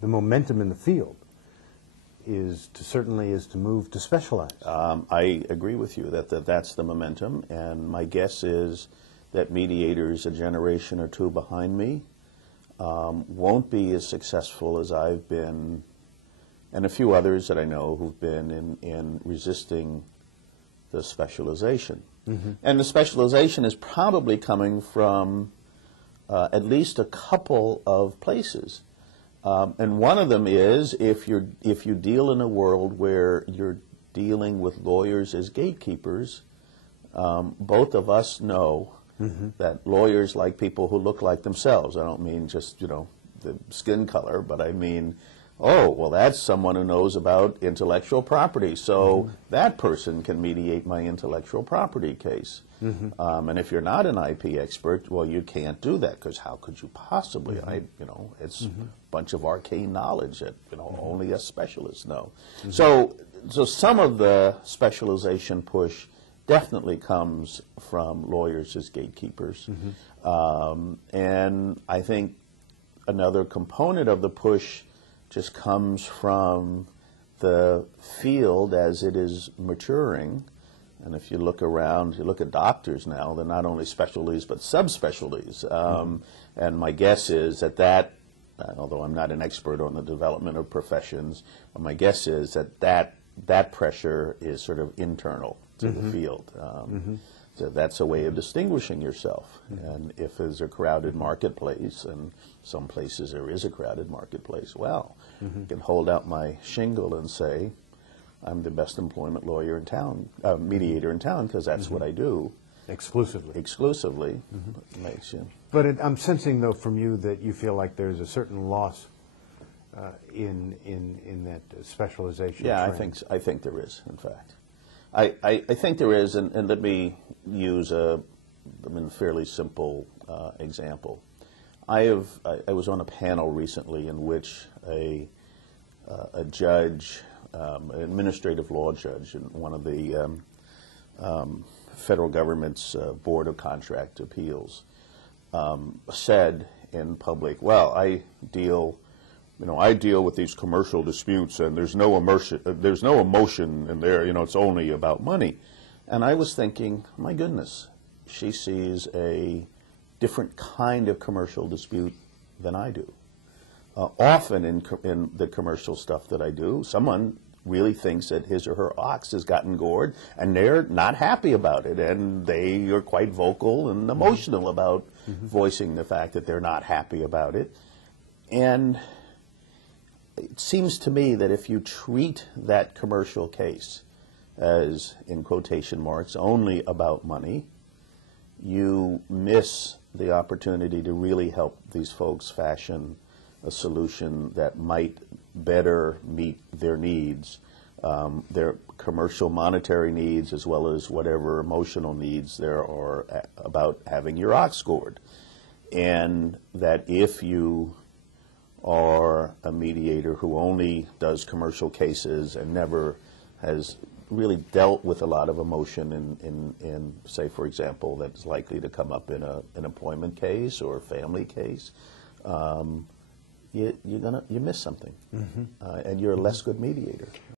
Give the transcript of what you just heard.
the momentum in the field certainly is to move to specialize. I agree with you that that's the momentum, and my guess is that mediators a generation or two behind me won't be as successful as I've been, and a few others that I know who've been in resisting the specialization. Mm-hmm. And the specialization is probably coming from at least a couple of places. And one of them is if you deal in a world where you're dealing with lawyers as gatekeepers, both of us know mm-hmm. that lawyers like people who look like themselves. I don't mean just, the skin color, but I mean, oh, well, that's someone who knows about intellectual property, so mm-hmm. that person can mediate my intellectual property case. Mm-hmm. And if you're not an IP expert, well, you can't do that, because how could you possibly? Mm-hmm. It's mm-hmm. a bunch of arcane knowledge that mm-hmm. only a specialist know. Mm-hmm. So some of the specialization push definitely comes from lawyers as gatekeepers. Mm-hmm. And I think another component of the push just comes from the field as it is maturing. And if you look around, you look at doctors now, they're not only specialties but subspecialties. Mm-hmm. And my guess is that, although I'm not an expert on the development of professions, my guess is that pressure is sort of internal to mm-hmm. the field. Mm-hmm. So that's a way of distinguishing yourself. Mm-hmm. And if there's a crowded marketplace, and some places there is a crowded marketplace, well, mm-hmm. I can hold out my shingle and say, I'm the best employment lawyer in town, mediator in town, because that's mm-hmm. what I do. Exclusively. Exclusively. Mm-hmm. Makes you. But I'm sensing, though, from you that you feel like there's a certain loss in that specialization. Yeah, trend. I think there is, in fact. I think there is, and let me use a fairly simple example. I was on a panel recently in which a judge, an administrative law judge, in one of the federal government's Board of Contract Appeals, said in public, "Well, I deal with these commercial disputes, and there's no emotion in there. It's only about money." And I was thinking, my goodness, she sees a different kind of commercial dispute than I do. Often in the commercial stuff that I do, someone really thinks that his or her ox has gotten gored, and they're not happy about it, and they are quite vocal and emotional about mm-hmm. voicing the fact that they're not happy about it. And it seems to me that if you treat that commercial case as, in quotation marks, only about money, you miss the opportunity to really help these folks fashion a solution that might better meet their needs, their commercial monetary needs, as well as whatever emotional needs there are about having your ox gored. And that if you are a mediator who only does commercial cases and never has really dealt with a lot of emotion in say, for example, that's likely to come up in an employment case or a family case, you miss something, mm-hmm. And you're a less good mediator.